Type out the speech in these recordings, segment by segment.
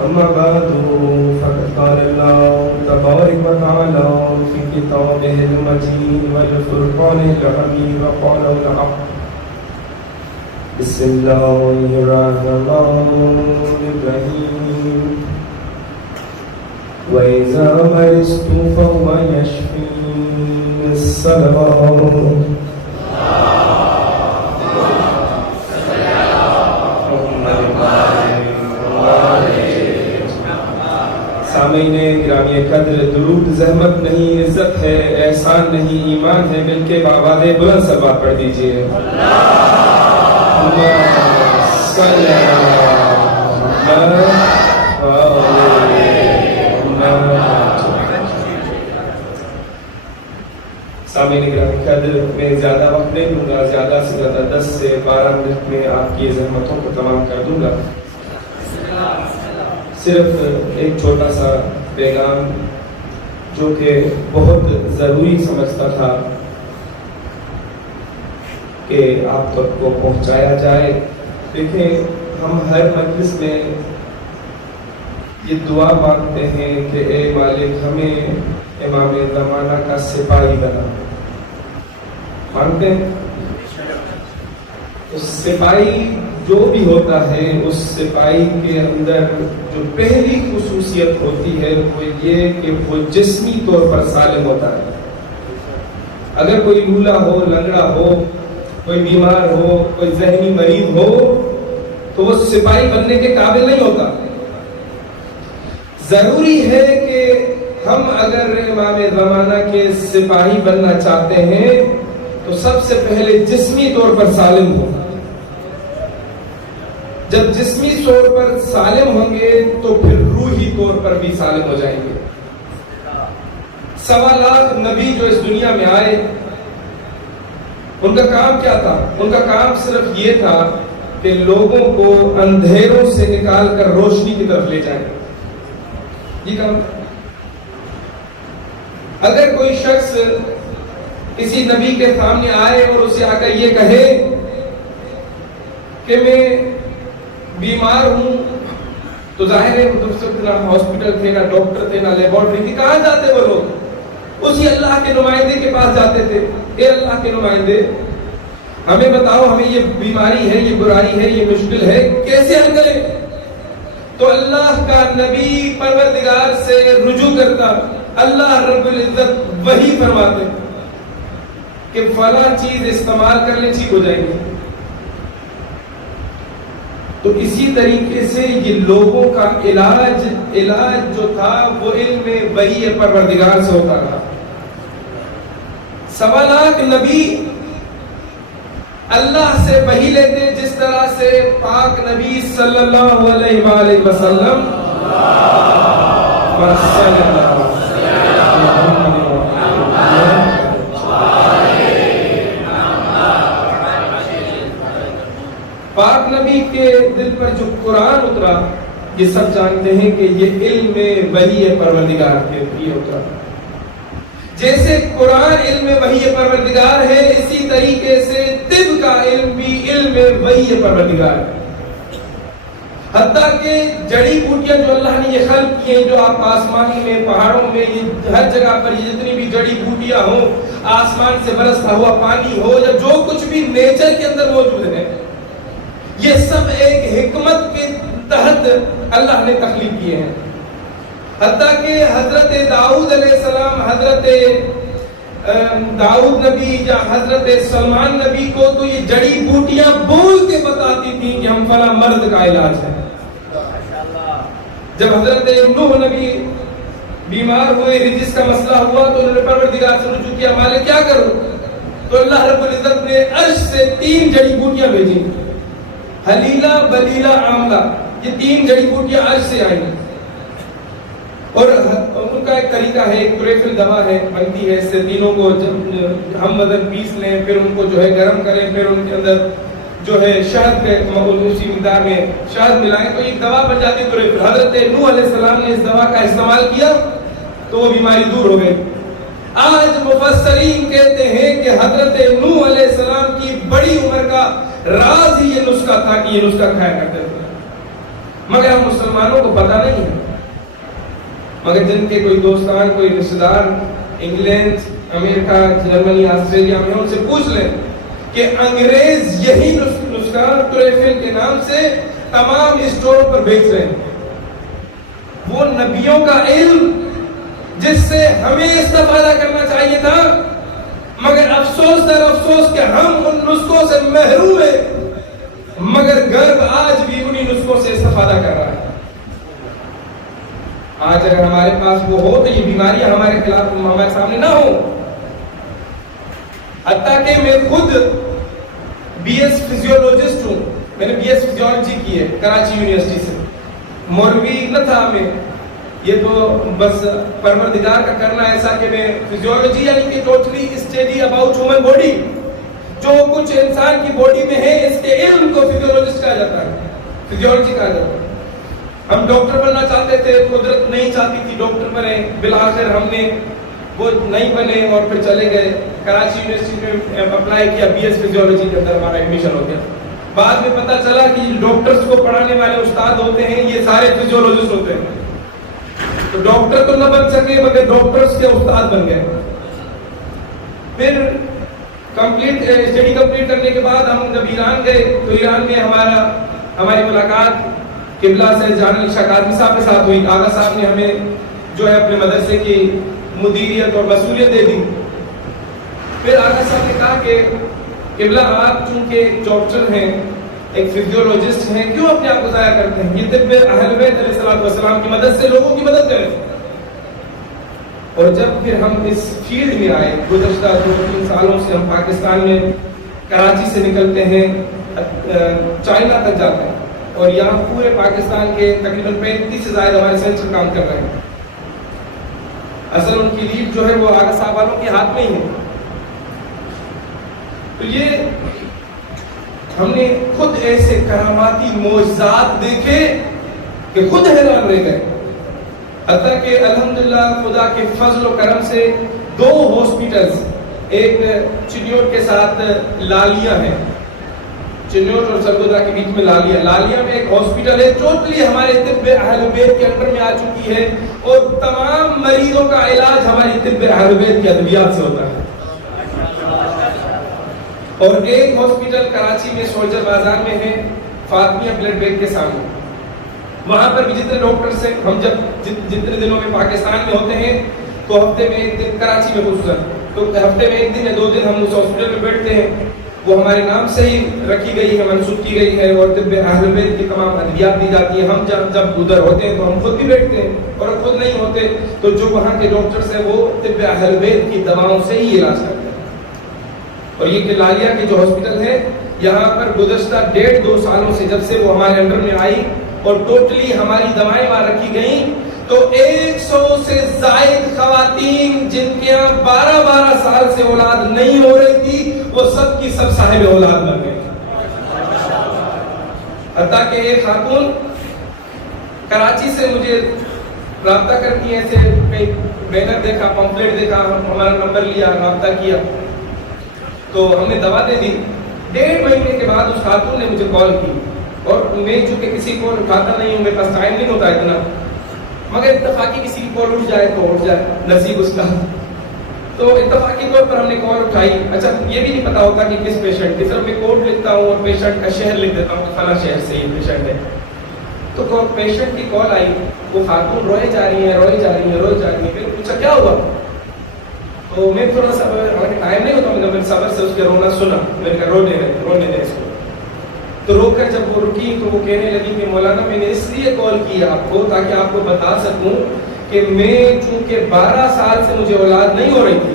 أما بعد فقد قال الله تبارك وتعالى في كتابه المجيد والفرقان الحميد وقوله الحق بسم الله الرحمن الرحيم وإذا مرضت فهو يشفين الصلوات سامعین گرامی قدر، درود زحمت نہیں، عزت ہے، احسان نہیں، ایمان ہے، مل کے بآواز بلند صلوات پڑھ دیجئے۔ سامعین گرامی قدر، میں زیادہ وقت نہیں دوں گا، زیادہ سے زیادہ 10 سے 12 منٹ میں آپ کی زحمتوں کو تمام کر دوں گا۔ صرف ایک چھوٹا سا پیغام جو کہ بہت ضروری سمجھتا تھا کہ آپ تک کو پہنچایا جائے۔ دیکھیں، ہم ہر مجلس میں یہ دعا مانگتے ہیں کہ اے مالک ہمیں امام زمانہ کا سپاہی بنا، مانگتے ہیں۔ تو سپاہی جو بھی ہوتا ہے، اس سپاہی کے اندر جو پہلی خصوصیت ہوتی ہے وہ یہ کہ وہ جسمی طور پر سالم ہوتا ہے۔ اگر کوئی لولا ہو، لنگڑا ہو، کوئی بیمار ہو، کوئی ذہنی مریض ہو تو وہ سپاہی بننے کے قابل نہیں ہوتا۔ ضروری ہے کہ ہم اگر امام زمانہ کے سپاہی بننا چاہتے ہیں تو سب سے پہلے جسمی طور پر سالم ہو۔ جب جسمی طور پر سالم ہوں گے تو پھر روحی طور پر بھی سالم ہو جائیں گے۔ 1.25 لاکھ نبی جو اس دنیا میں آئے، ان کا کام کیا تھا؟ ان کا کام صرف یہ تھا کہ لوگوں کو اندھیروں سے نکال کر روشنی کی طرف لے جائیں۔ یہ کام تھا۔ اگر کوئی شخص کسی نبی کے سامنے آئے اور اسے آ کر یہ کہے کہ میں بیمار ہوں، تو ظاہر ہے نہ ہاسپٹل تھے، نہ ڈاکٹر تھے، نہ لیبارٹری تھی، کہاں جاتے وہ لوگ؟ اسی اللہ کے نمائندے کے پاس جاتے تھے۔ اے اللہ کے نمائندے، ہمیں بتاؤ، ہمیں یہ بیماری ہے، یہ برائی ہے، یہ مشکل ہے، کیسے حل کریں؟ تو اللہ کا نبی پروردگار سے رجوع کرتا، اللہ رب العزت وہی فرماتے کہ فلاں چیز استعمال کر لیں، ٹھیک ہو جائیں گے۔ تو اسی طریقے سے یہ لوگوں کا علاج جو تھا وہ علم وحی پروردگار سے ہوتا رہا۔ 1.25 لاکھ نبی اللہ سے وحی لیتے، جس طرح سے پاک نبی صلی اللہ علیہ وآلہ وسلم پاک نبی کے دل پر جو قرآن اترا، یہ سب جانتے ہیں کہ یہ علم وحی پروردگار کے لیے اترا۔ جیسے قرآن علم وحی پروردگار ہے، اسی طریقے سے طب کا علم بھی علم وحی پروردگار ہے۔ حتیٰ کہ جڑی بوٹیاں جو اللہ نے یہ خلق کی ہیں، جو آپ آسمانی میں، پہاڑوں میں، ہر جگہ پر یہ جتنی بھی جڑی بوٹیاں ہوں، آسمان سے برستا ہوا پانی ہو، یا جو کچھ بھی نیچر کے اندر موجود ہے، یہ سب ایک حکمت کے تحت اللہ نے تخلیق کیے ہیں۔ حتیٰ کہ حضرت داؤد علیہ السلام، حضرت داؤد نبی یا حضرت سلمان نبی کو تو یہ جڑی بوٹیاں بول کے بتاتی تھیں کہ ہم فلاں مرض کا علاج ہے۔ جب حضرت نوح نبی بیمار ہوئے، رجس کا مسئلہ ہوا، تو انہوں نے پروردگار سے رجوع کیا، مالک کیا کروں؟ تو اللہ رب العزت نے عرش سے 3 جڑی بوٹیاں بھیجی، حلیلہ، بلیلہ، آملہ، یہ 3 جڑی بوٹیاں عرش سے آئیں۔ اور ان کا ایک طریقہ ہے، ایک پریفل دوا ہے، بنتی ہے، اس سے تینوں کو جب ہم مدد پیس لیں، پھر ان کو جو ہے گرم کریں، پھر ان کے اندر جو ہے شہد کے اسی مقدار میں شہد ملائیں تو ایک دوا بن جاتی ہے پریفل۔ حضرت نوح علیہ السلام نے اس دوا کا استعمال کیا تو وہ بیماری دور ہو گئی۔ آج مفسرین کہتے ہیں کہ حضرت نوح علیہ السلام کی بڑی عمر کا راز ہی یہ نسخہ تھا کہ یہ نسخہ کھایا کرتے تھے۔ مگر ہم مسلمانوں کو پتہ نہیں ہے. مگر جن کے کوئی دوستان، کوئی رشتہ دار انگلینڈ، امریکہ، جرمنی، آسٹریلیا میں، ان سے پوچھ لیں کہ انگریز یہی نسخہ تریفل کے نام سے تمام اسٹوروں پر بیچ رہے ہیں. وہ نبیوں کا علم جس سے ہمیں استفادہ کرنا چاہیے تھا، مگر افسوس در افسوس کہ ہم ان نسخوں سے محروم ہیں. مگر غرب آج بھی انہی نسخوں سے استفادہ کر رہا ہے. آج اگر ہمارے پاس وہ ہو تو یہ بیماریاں ہمارے خلاف ہمارے سامنے نہ ہو. حتیٰ کہ میں خود بی ایس فزیولوجسٹ ہوں. میں نے بی ایس فزیولوجی کی ہے کراچی یونیورسٹی سے. مولوی نہ تھا میں، یہ تو بس پروردگار کا کرنا ایسا کہ میں فزیولوجی یعنی کہ totally study about human body, جو کچھ انسان کی باڈی میں ہے اس کے علم کو فزیولوجسٹ کہا جاتا ہے، فزیولوجی کہا جاتا ہے. ہم ڈاکٹر بننا چاہتے تھے، قدرت نہیں چاہتی تھی ڈاکٹر بنے، بالآخر ہم نے وہ نہیں بنے اور پھر چلے گئے کراچی یونیورسٹی میں اپلائی کیا. بی ایس فزیولوجی کے اندر ہمارا ایڈمیشن ہو گیا. بعد میں پتا چلا کہ ڈاکٹرز کو پڑھانے والے استاد ہوتے ہیں یہ سارے فزیولوجسٹ ہوتے ہیں. تو ڈاکٹر تو نہ بن سکے مگر ڈاکٹرز کے استاد بن گئے. پھر اسٹڈی کمپلیٹ کرنے کے بعد ہم جب ایران گئے تو ایران میں ہماری ملاقات قبلہ سے جان شاہ قادری صاحب کے ساتھ ہوئی. آغا صاحب نے ہمیں جو ہے اپنے مدرسے کی مدیریت اور مسئولیت دے دی. پھر آغا صاحب نے کہا کہ قبلہ آپ چونکہ ایک ڈاکٹر ہیں، ایک فزیولوجسٹ ہیں، کیوں اپنے آپ کو ضائع کرتے ہیں؟ یہ طب اہل بیت علیہ السلام کی مدد سے لوگوں کی مدد کریں. اور جب پھر ہم اس فیلڈ میں آئے، گزشتہ 2-3 سالوں سے ہم پاکستان میں کراچی سے نکلتے ہیں چائنا تک جاتے ہیں اور یہاں پورے پاکستان کے تقریباً 35 سے زائد ہمارے سینٹر کام کر رہے ہیں. اصل ان کی لیڈ جو ہے وہ آغا صاحب والوں کے ہاتھ میں ہی ہے. تو یہ ہم نے خود ایسے کراماتی معجزات دیکھے کہ خود حیران رہ گئے. حتیٰ کہ الحمدللہ خدا کے فضل و کرم سے 2 ہاسپٹلز، ایک چنیوٹ کے ساتھ لالیہ ہے، چنیوٹ اور سرگودا کے بیچ میں لالیہ میں ایک ہاسپٹل ہے، ٹوٹلی ہمارے طب اہل بیت کے انڈر میں آ چکی ہے اور تمام مریضوں کا علاج ہماری طب اہل بیت کی ادویات سے ہوتا ہے. اور ایک ہاسپٹل کراچی میں سولجر بازار میں ہے، فاطمیہ بلڈ بینک کے سامنے. وہاں پر بھی جتنے ڈاکٹرز ہیں، ہم جب جتنے دنوں میں پاکستان میں ہوتے ہیں تو ہفتے میں ایک دن کراچی میں خصوصاً تو ہفتے میں 1 دن یا 2 دن ہم اس ہاسپٹل میں بیٹھتے ہیں. وہ ہمارے نام سے ہی رکھی گئی ہے، منسوخ کی گئی ہے اور طب اہل بیت کی تمام ادویات دی جاتی ہیں. ہم جب ادھر ہوتے ہیں تو ہم خود بھی بیٹھتے ہیں اور خود نہیں ہوتے تو جو وہاں کے ڈاکٹرز ہیں وہ طب اہل بیت کی دواؤں سے ہی علاج کرتے ہیں. اور یہ کہ لالیہ کے جو ہاسپٹل ہے یہاں پر گزشتہ 1.5-2 سالوں سے جب سے وہ ہمارے انڈر میں آئی اور ٹوٹلی ہماری دوائیں وہاں رکھی گئیں تو 100 سے زائد خواتین جن کے یہاں 12 سال سے اولاد نہیں ہو رہی تھی وہ سب کی سب صاحب اولاد بن گئے. حتیٰ کہ ایک خاتون کراچی سے مجھے رابطہ کرتی ہے، ایسے بینر دیکھا، پمفلیٹ دیکھا، ہمارا نمبر لیا، رابطہ کیا تو ہم نے دوا دے دی. 1.5 مہینے کے بعد اس خاتون نے مجھے کال کی اور میں چونکہ کسی کو اٹھاتا نہیں ہوں، میرے پاس ٹائم نہیں ہوتا اتنا، مگر اتفاقی کسی کی کال اٹھ جائے تو اٹھ جائے، نصیب اس کا. تو اتفاقی طور پر ہم نے کال اٹھائی. اچھا یہ بھی نہیں پتا ہوتا کہ کس پیشنٹ کی، صرف میں کوڈ لکھتا ہوں اور پیشنٹ کا شہر لکھ دیتا ہوں کہ فلاں شہر سے یہ پیشنٹ ہے. تو پیشنٹ کی کال آئی، وہ خاتون روئے جا رہی ہیں. میں نے پوچھا کیا ہوا؟ تو میں تھوڑا سا ٹائم نہیں ہوتا، میں صبر سے اس کے رونا سنا. میں نے کہا رونے دے اس کو. تو رو کر جب وہ رکی تو وہ کہنے لگی کہ مولانا میں نے اس لیے کال کی آپ کو تاکہ آپ کو بتا سکوں کہ میں چونکہ 12 سال سے مجھے اولاد نہیں ہو رہی تھی،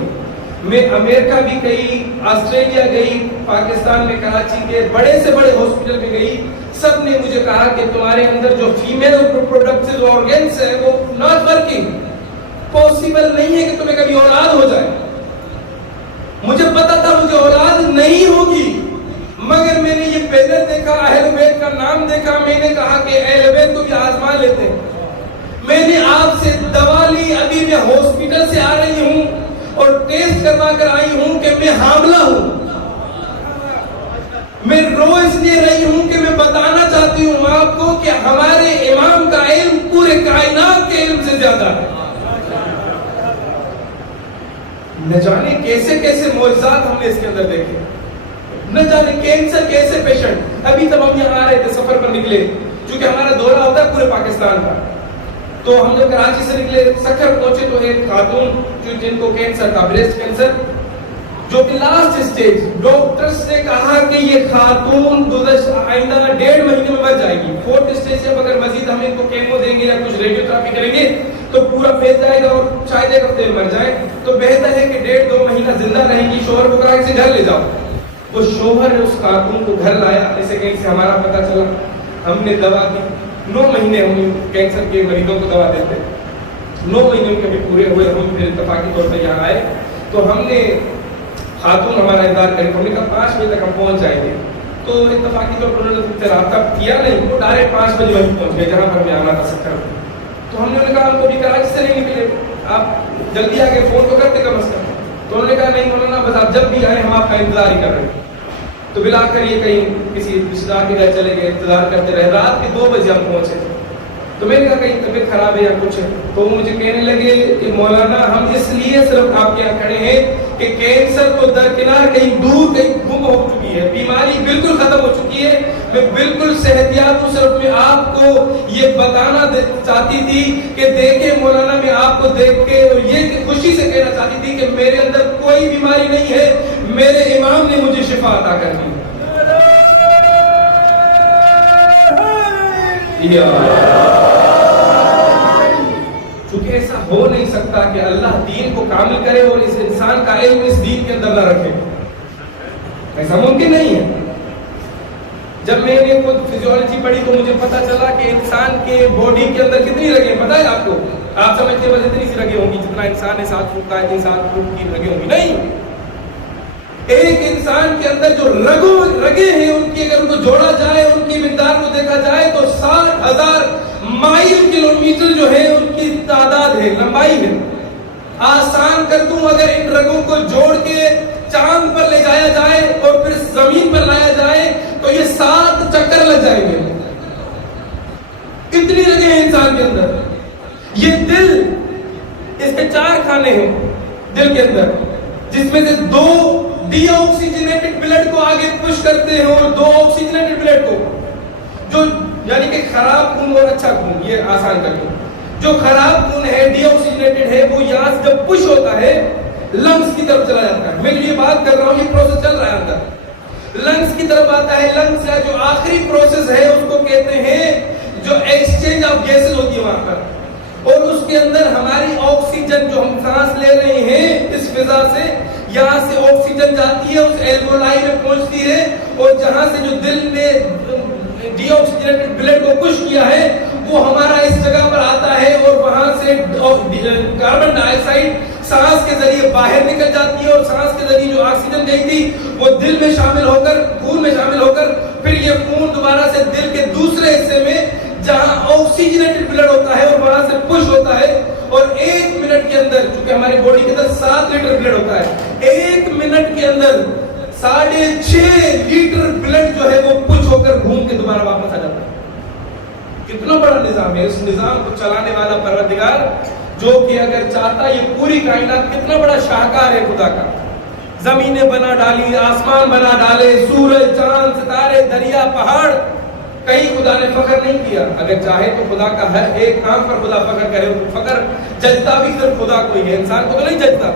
میں امریکہ بھی گئی، آسٹریلیا گئی، پاکستان میں کراچی کے بڑے سے بڑے ہاسپٹل میں گئی، سب نے مجھے کہا کہ تمہارے اندر جو فیمیل ریپروڈکٹیو آرگنز ہے وہ ناٹ ورکنگ، پاسبل نہیں ہے کہ تمہیں کبھی اولاد ہو جائے. مجھے پتا تھا مجھے اولاد نہیں ہوگی، مگر میں نے یہ بینر دیکھا، اہل بیت کا نام دیکھا، میں نے کہا کہ اہل بیت کو بھی آزما لیتے ہیں. میں نے آپ سے دوا لی، ابھی میں ہاسپٹل سے آ رہی ہوں اور ٹیسٹ کروا کر آئی ہوں کہ میں حاملہ ہوں. میں رو اس لیے رہی ہوں کہ میں بتانا چاہتی ہوں آپ کو کہ ہمارے امام کا علم پورے کائنات کے علم سے زیادہ ہے. نہ جانے کیسے کیسے معجزات ہم نے اس کے اندر دیکھے. نہ جانے کینسر کیسے پیشنٹ. ابھی تب ہم یہاں آ رہے تھے, سفر پر نکلے, چونکہ ہمارا دورہ ہوتا ہے پورے پاکستان کا. تو ہم جب کراچی سے نکلے, سکھر پہنچے تو ایک خاتون جن کو کینسر تھا, بریسٹ کینسر, جو کہ لاسٹ اسٹیج, ڈاکٹرز نے کہا کہ یہ خاتون آئندہ 1.5 مہینے میں مر جائے گی. 4th اسٹیج سے اگر مزید ہم ان کو کیمو دیں گے یا کچھ ریڈیو تھراپی کریں گے تو پورا پھیل جائے گا اور شاید 1 ہفتے میں مر جائے. تو بہتر ہے کہ 1.5-2 مہینہ زندہ رہیں گی. شوہر کو کہا کہ گھر لے جاؤ. وہ شوہر نے اس خاتون کو گھر لایا. ایسے کہیں سے ہمارا پتہ چلا, ہم نے دوا دی. 9 مہینے ہم کینسر کے مریضوں کو دوا دیتے. 9 مہینے ان کے بھی پورے ہوئے. ہم پھر اتفاقی طور پہ یہاں آئے تو ہم نے, خاتون ہمارا انتظار کرے, ہم نے کہا 5 بجے تک ہم پہنچ جائیں گے. تو اتفاقی طور پر انہوں نے رابطہ کیا نہیں, وہ ڈائریکٹ 5 بجے وہیں پہنچ گئے جہاں پر ہمیں آنا تھا سکھر. تو ہم نے کہا ہم کو بھی کراچی سے نہیں نکلے, آپ جلدی آ کے فون تو کرتے کم از کم. تو انہوں نے کہا نہیں مولانا, بس آپ جب بھی آئیں ہم آپ کا انتظار ہی کر رہے ہیں. تو بلا کر یہ کہیں کسی رشتے دار کے گھر چلے گئے, انتظار کرتے رہے. رات کے 2 بجے ہم پہنچے. تو میں نے کہا کہیں طبیعت خراب ہے یا کچھ ہے. تو وہ مجھے کہنے لگے کہ مولانا ہم اس لیے صرف آپ کے یہاں کھڑے ہیں کہ کینسر تو درکنار کہیں دور کہیں گم ہو چکی ہے, بیماری بالکل ختم ہو چکی ہے. میں بالکل صحتیاب ہوں. صرف میں آپ کو یہ بتانا چاہتی تھی کہ دیکھیں مولانا, میں آپ کو دیکھ کے یہ خوشی سے کہنا چاہتی تھی کہ میرے اندر کوئی بیماری نہیں ہے, میرے امام نے مجھے شفا عطا کر دی. چونکہ ایسا ہو نہیں سکتا کہ اللہ دین کو کامل کرے اور اس انسان کا علم اس دین کے اندر نہ رکھے. ایسا ممکن نہیں ہے. جب میں نے خود فزیولوجی پڑھی تو مجھے پتا چلا کہ انسان کے باڈی کے اندر کتنی رگیں, پتا ہے آپ کو؟ آپ سمجھتے بس اتنی سی رگیں ہوں گی جتنا انسان ہے 7 فٹ کا ہے, 7 فٹ کی رگیں ہوں گی. نہیں, ایک انسان کے اندر جو رگیں ہیں ان کی اگر ان کو جوڑا جائے, ان کی مقدار کو دیکھا جائے تو 60,000 مائل کلومیٹر جو ہے ان کی تعداد ہے, لمبائی ہے. آسان کر دوں, اگر ان رگوں کو جوڑ کے چاند پر لے جایا جائے اور پھر زمین پر لایا جائے تو یہ 7 چکر لگ جائیں گے. اتنی رگیں ہیں انسان کے اندر. یہ دل, اس کے 4 کھانے ہیں دل کے اندر, جس میں سے 2 ڈی آکسیجنیٹڈ بلڈ کو آگے پش کرتے ہیں اور 2 آکسیجنیٹڈ بلڈ کو, جو یعنی کہ خراب خون اور اچھا خون. یہ آسان کر دوں, جو خراب خون ہے ڈی آکسیجنیٹڈ ہے وہ یہاں سے جب پش ہوتا ہے لنگس کی طرف چلا جاتا ہے. میں یہ بات کر رہا ہوں, یہ پروسیس چل رہا ہے اندر, لنگس کی طرف آتا ہے. لنگس کا جو آخری پروسیس ہے اس کو کہتے ہیں جو ایکسچینج آف گیسز ہوتی ہے وہاں پر, اور اس کے اندر ہماری آکسیجن جو ہم سانس لے رہے ہیں اس فضا سے, یہاں سے آکسیجن جاتی ہے, اس ایلولائی میں پہنچتی ہے, اور جہاں سے جو دل نے ڈی آکسیجنیٹڈ بلڈ کو پش کیا ہے وہ ہمارا اس جگہ پر آتا ہے, اور وہاں سے کاربن ڈائی آکسائڈ سانس کے ذریعے باہر نکل جاتی ہے, اور سانس کے ذریعے جو آکسیجن گئی تھی وہ دل میں شامل ہو کر, خون میں شامل ہو کر, پھر یہ خون دوبارہ سے دل کے دوسرے حصے میں جہاں آکسیجنیٹڈ بلڈ ہوتا ہے اور وہاں سے پش ہوتا ہے, اور 1 منٹ کے اندر, چونکہ ہماری باڈی کے اندر 7 لیٹر بلڈ ہوتا ہے, 1 منٹ کے اندر 6.5 لیٹر بلڈ جو ہے وہ پش ہو کر گھوم کے دوبارہ واپس آ جاتا ہے. کتنا بڑا نظام ہے. اس نظام کو چلانے والا پروردگار جو کہ اگر چاہتا, یہ پوری کائنات, کتنا بڑا شاہکار ہے خدا کا. زمینیں بنا ڈالی, آسمان بنا ڈالے, سورج, چاند, ستارے, دریا, پہاڑ, کہیں خدا نے فخر نہیں کیا. اگر چاہے تو خدا کا ہر ایک کام پر خدا فخر کرے. فخر ججتا بھی صرف خدا کو ہی ہے, انسان کو تو نہیں ججتا.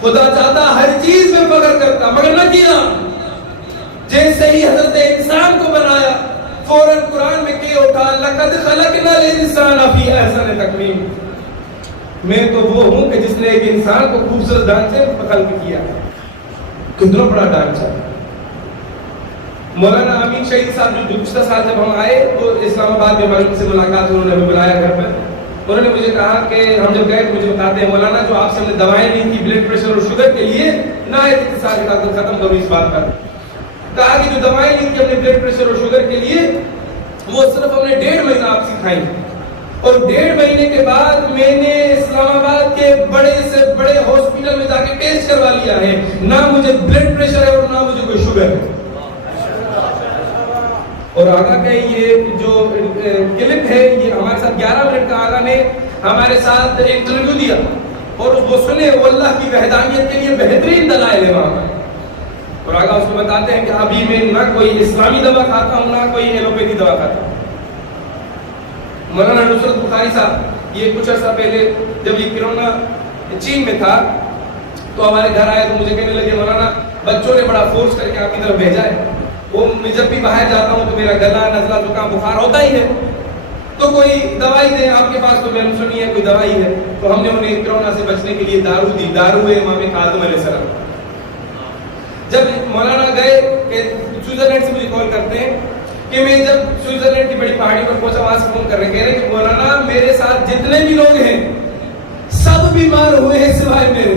خدا چاہتا ہر چیز میں فخر کرتا, مگر نہ کیا. جیسے ہی حضرت انسان کو بنایا فوراً قرآن میں کہہ اٹھا لقد خلقنا الانسان فی احسن تقویم. میں تو وہ ہوں کہ جس نے ایک انسان کو خوبصورت ڈھانچے میں خلق کیا. کتنا بڑا ڈھانچہ. مولانا امین شہید صاحب جو گزشتہ سال جب ہم آئے تو اسلام آباد میں ہماری ان سے ملاقات, انہوں نے ہمیں بلایا گھر پر. انہوں نے مجھے کہا کہ ہم جب گئے تو مجھے بتاتے ہیں مولانا جو آپ سے ہم نے دوائیں لی تھی بلڈ پریشر اور شوگر کے لیے, نہ اختصار کے ساتھ ختم کرو اس بات پر. کہا کہ جو دوائیں لی تھی ہم نے بلڈ پریشر اور شوگر کے لیے وہ صرف ہم نے 1.5 مہینہ آپ سے کھائی, اور 1.5 مہینے کے بعد میں نے اسلام آباد کے بڑے سے بڑے ہاسپٹل میں جا کے ٹیسٹ کروا لیا ہے, نہ مجھے بلڈ پریشر ہے اور نہ مجھے کوئی شوگر ہے. اور آگا کا یہ جو کلپ ہے یہ ہمارے ساتھ 11 منٹ کا آگا نے ہمارے ساتھ انٹرویو دیا اور وہ سنے وہ اللہ کی وحدانیت کے لیے بہترین دلائل ہے وہاں پر. اور آگا اس کو بتاتے ہیں کہ ابھی میں نہ کوئی اسلامی دوا کھاتا ہوں نہ کوئی ایلوپیتھی دوا کھاتا ہوں. مولانا نصرت بخاری صاحب یہ کچھ عرصہ پہلے جب یہ کرونا چین میں تھا تو ہمارے گھر آئے تو مجھے کہنے لگے مولانا بچوں نے بڑا فورس کر کے آپ کی طرف بھیجا ہے. وہ میں جب بھی باہر جاتا ہوں تو میرا گلا نزلہ زکام بخار ہوتا ہی ہے تو کوئی دوائی دیں آپ کے پاس تو میں نے سنی ہے کوئی دوائی ہے. تو ہم نے انہیں کرونا سے بچنے کے لیے دارو دی. دارو ہے امام کاظم علیہ السلام. جب مولانا گئے کہ سوئٹزرلینڈ سے مجھے کال کرتے ہیں کہ میں جب سوئٹزرلینڈ کی بڑی پہاڑی پر پہنچا وہاں سے فون کر رہے کہہ رہے کہ مولانا میرے ساتھ جتنے بھی لوگ ہیں سب بیمار ہوئے ہیں سوائے میرے.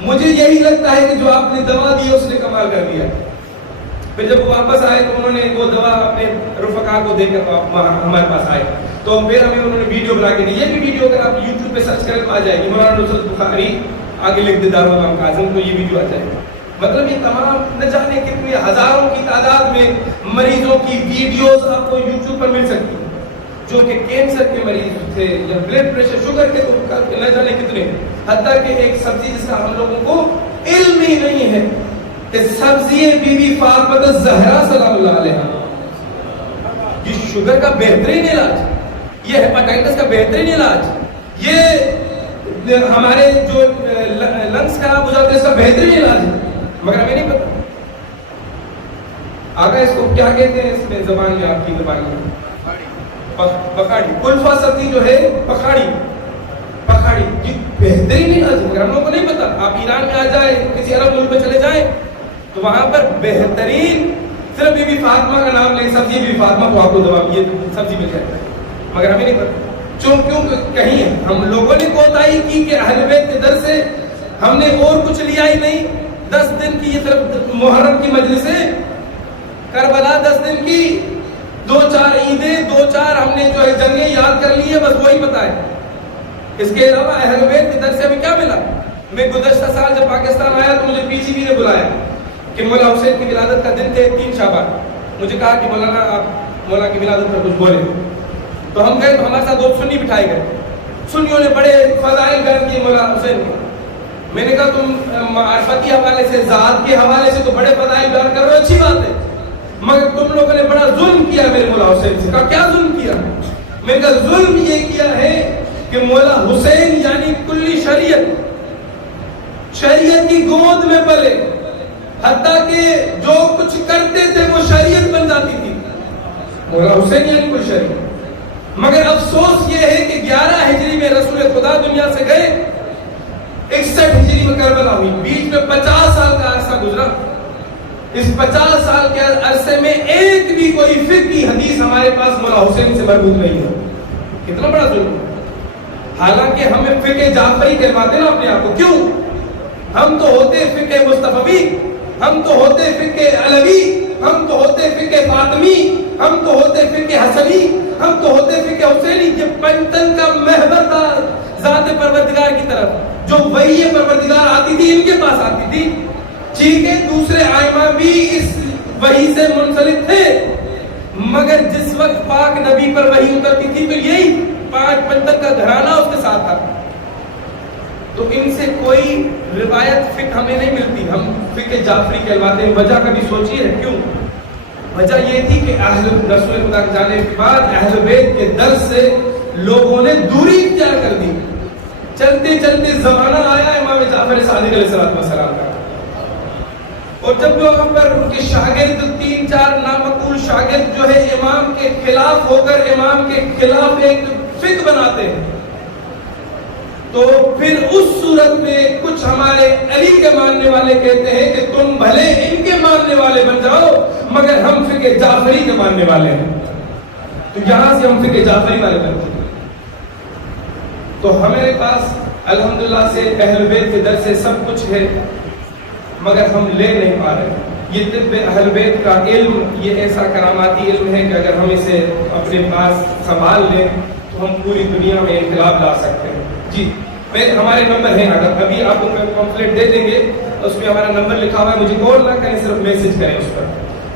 مجھے یہی لگتا ہے کہ جو آپ نے دوا دی اس نے کمال کر دیا. پھر جب وہ واپس آئے تو انہوں نے وہ دوا اپنے رفقا کو دے کر ہمارے پاس آئے تو پھر ہمیں انہوں نے ویڈیو بنا کے دی. یہ بھی ویڈیو اگر آپ یوٹیوب پہ سرچ کریں تو آ جائے گی. مولانا نصرت بخاری آگے لکھ دے دارو امام کاظم تو یہ ویڈیو آ جائے گی. مطلب یہ تمام نہ جانے کتنے ہزاروں کی تعداد میں مریضوں کی ویڈیوز آپ کو یوٹیوب پر مل سکتی ہیں جو کہ کینسر کے مریض تھے یا بلڈ پریشر شوگر کے تو نہ جانے کتنے. حتیٰ کہ ایک سبزی جس کا ہم لوگوں کو علم ہی نہیں ہے کہ سبزی بی بی فاطمہ الزہرا سلام اللہ علیہا یہ شوگر کا بہترین علاج, یہ ہیپاٹائٹس کا بہترین علاج, یہ ہمارے جو لنگس خراب ہو جاتے ہیں اس کا بہترین علاج ہے مگر ہمیں نہیں پتا. آگا اس کو کیا کہتے ہیں اس میں زبان میں آپ کی زبان میں پکاڑی. کلفا سبزی جو ہے پکاڑی یہ بہترین علاج ہے مگر ہم لوگوں کو نہیں پتا. آپ ایران میں آ جائیں کسی عرب ملک میں چلے جائیں تو وہاں پر بہترین صرف بی بی فاطمہ کا نام لیں سبزی بی بی فاطمہ تو آپ کو دوا یہ سبزی مل جاتا ہے مگر ہمیں نہیں پتا. کیوں کہیں ہم لوگوں نے کوتاہی کی کہ اہل بیت کے در سے ہم نے اور کچھ لیا ہی نہیں. 10 دن کی یہ صرف محرم کی مجلسیں, کربلا 10 دن کی, 2-4 عیدیں, 2-4 ہم نے جو ہے جنگیں یاد کر لی ہے بس وہی پتا ہے. اس کے علاوہ اہل بیت کے در سے ہمیں کیا ملا. میں گزشتہ سال جب پاکستان آیا تو مجھے پی سی بی نے بلایا کہ مولا حسین کی ولادت کا دن تھے 3 شعبان. مجھے کہا کہ مولانا آپ مولا کی ولادت پر کچھ بولیں. تو ہم گئے تو ہمارے ساتھ 2 سنی بٹھائے گئے. سنیوں نے بڑے فضائل بیان کیے مولا حسین کو. میں نے کہا تم معرفتی حوالے سے ذات کے حوالے سے تو بڑے فضائل بیان کر رہے ہو, اچھی بات ہے, مگر تم لوگوں نے بڑا ظلم کیا میرے مولا حسین سے. کہا کیا ظلم کیا؟ میں نے کہا ظلم یہ کیا ہے کہ مولا حسین یعنی کلی شریعت کی گود میں پلے, حتیٰ کہ جو کچھ کرتے تھے وہ شریعت بن جاتی تھی. مولا حسین یعنی کل شریعت. مگر افسوس یہ ہے کہ 11 ہجری میں رسول خدا دنیا سے گئے, 61 ہجری میں کربلا ہوئی, بیچ میں 50 سال کا عرصہ گزرا. اس 50 سال کے عرصے میں ایک بھی کوئی فقہ کی حدیث ہمارے پاس مولا حسین سے مربوط نہیں ہے. کتنا بڑا ظلم. حالانکہ ہمیں فقہ جعفری کہلاتے ہیں نا اپنے آپ کو. کیوں؟ ہم تو ہوتے فقہ مصطفی, ہم تو ہوتے فقہ علوی, ہم تو ہوتے فقہ فاطمی, ہم تو ہوتے فقہ حسنی, ہم تو ہوتے فقہ حسینی. یہ پنجتن کا محور تھا ذات پروردگار کی طرف. جو وحی پروردگار آتی تھی ان کے پاس آتی تھی. ٹھیک ہے دوسرے ائمہ بھی اس وحی سے منسلک تھے, مگر جس وقت پاک نبی پر وحی اترتی تھی تو یہی 5 پنجتن کا گھرانہ اس کے ساتھ تھا. تو ان سے کوئی روایت فقہ ہمیں نہیں ملتی. ہم فقہ جعفری کہلواتے ہیں. وجہ کبھی سوچیے ہے کیوں؟ وجہ یہ تھی کہ اہل رسول خدا کے جانے کے بعد اہل بیت کے درس سے لوگوں نے دوری اختیار کر دی. چلتے چلتے زمانہ آیا امام جعفر صادق علیہ السلام کا, اور جب وہاں پر ان کے شاگرد 3-4 نامقبول شاگرد جو ہے امام کے خلاف ہو کر امام کے خلاف ایک فقہ بناتے ہیں, تو پھر اس صورت میں کچھ ہمارے علی کے ماننے والے کہتے ہیں کہ تم بھلے ان کے ماننے والے بن جاؤ مگر ہم فقہ جعفری کے ماننے والے ہیں. تو یہاں سے ہم فقہ جعفری والے بنتے ہیں. تو ہمارے پاس الحمدللہ سے اہل بیت کے در سے سب کچھ ہے مگر ہم لے نہیں پا رہے. یہ طب اہل بیت کا علم یہ ایسا کراماتی علم ہے کہ اگر ہم اسے اپنے پاس سنبھال لیں تو ہم پوری دنیا میں انقلاب لا سکتے ہیں. جی ہمارے نمبر ہیں, اگر ابھی آپ کو پمفلیٹ دے دیں گے اس میں ہمارا نمبر لکھا ہوا ہے. مجھے کال نہ کریں, صرف میسج کریں اس پر.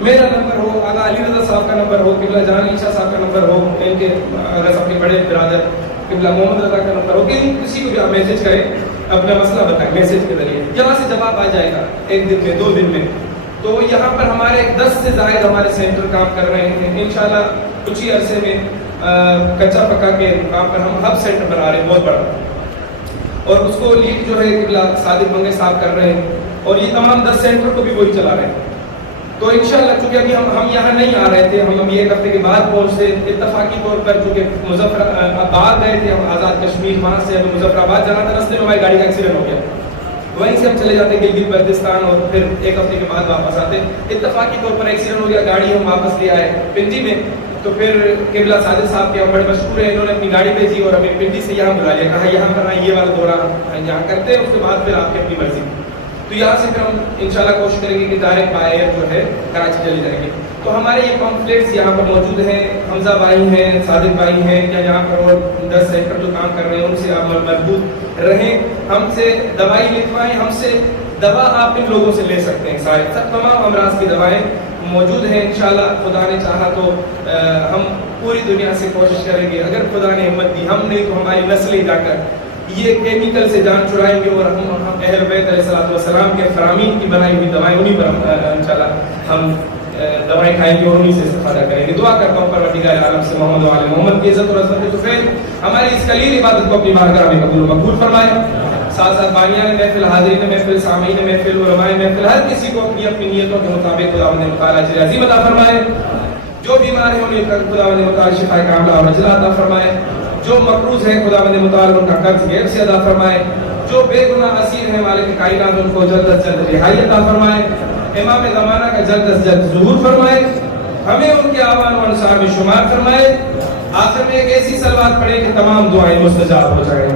میرا نمبر ہو, آقا علی رضا صاحب کا نمبر ہو, قبلہ جان علی شاہ صاحب کا نمبر ہو, ان کے سب کے بڑے برادر قبلہ محمد رضا کا نمبر ہو, کسی کو بھی آپ میسج کریں, اپنا مسئلہ بتائیں میسج کے ذریعے, یہاں سے جواب آ جائے گا 1 دن میں 2 دن میں. تو یہاں پر ہمارے 10 سے زائد ہمارے سینٹر کام کر رہے ہیں. انشاءاللہ کچھ ہی عرصے میں کچا پکا کے مقام پر ہم ہب سینٹر بنا رہے ہیں بہت بڑا, اور اس کو لیڈ جو ہے قبلہ صادق منگے صاحب کر رہے ہیں, اور یہ تمام 10 سینٹر کو بھی وہی چلا رہے ہیں. تو انشاءاللہ چونکہ ابھی ہم یہاں نہیں آ رہے تھے, ہم ابھی 1 ہفتے کے بعد پہنچتے, اتفاقی طور پر چونکہ مظفر آباد گئے تھے ہم آزاد کشمیر, وہاں سے ہمیں مظفر آباد جانا تھا, راستے میں ہماری گاڑی کا ایکسیڈنٹ ہو گیا, وہیں سے ہم چلے جاتے گلگت بلتستان اور پھر 1 ہفتے کے بعد واپس آتے. اتفاقی طور پر ایکسیڈنٹ ہو گیا, گاڑی ہم واپس لے آئے پنڈی میں. تو پھر قبلہ صادق صاحب کے ہم بڑے مشہور ہیں, انہوں نے اپنی گاڑی بھیجی اور ہمیں پنڈی سے یہاں بلا لیا, کہا یہاں پر یہ والا دورہ یہاں کرتے ہیں, اس کے بعد پھر آپ کی اپنی مرضی. تو یہاں سے پھر ہم انشاءاللہ کوشش کریں گے کہ ڈائریکٹ بائی ایئر جو ہے کراچی چلے جائیں گے. تو ہمارے یہ پمفلیٹس یہاں پر موجود ہیں, حمزہ بھائی ہیں, صادق بھائی ہیں, کیا یہاں پر اور 10 سینٹر جو کام کر رہے ہیں ان سے آپ مربوط رہیں, ہم سے دوائی لکھوائیں, ہم سے دوا آپ ان لوگوں سے لے سکتے ہیں. سب تمام امراض کی دوائیں موجود ہیں انشاءاللہ. خدا نے چاہا تو ہم پوری دنیا سے کوشش کریں گے, اگر خدا نے ہمت دی, ہم نہیں تو ہماری نسلیں جا کر یہ کیمیکل سے جان چھڑائیں گے, اور ہم اہل بیت علیہ الصلوۃ والسلام کے فرامین کی بنائی ہوئی دوائیں انہیں پر انشاءاللہ ہم دوائیں کھائیں گے اور انہیں سے استفادہ کریں گے. دعا کرتا ہوں پروردگار عالم سے محمد و آل محمد کی عزت اور عظمت کے طفیل ہماری اس قلیل عبادت کو اپنی بارگاہ میں قبول و مقبول فرمائے. ساتھ ساتھ بانیان محفل, حاضرین محفل, سامعین محفل, علماء محفل, ہر کسی کو اپنی اپنی نیتوں کے مطابق خداوند متعالی اجر عظیم عطا فرمائے. جو بیمار ہیں انہیں خداوند متعالی شفا کاملہ اور عاجلہ عطا فرمائے. جو مقروض ہیں خداوند متعالی ان کا قرض غیب سے ادا فرمائے. جو بے گناہ اسیر ہیں مالک کائنات ان کو جلد از جلد رہائی عطا فرمائے. امام زمانہ کا جلد از جلد ظہور فرمائے. ہمیں ان کے آوان و انصار میں شمار فرمائے. آخر میں ایک ایسی صلوات پڑھیں کہ تمام دعائیں مستجاب ہو جائیں.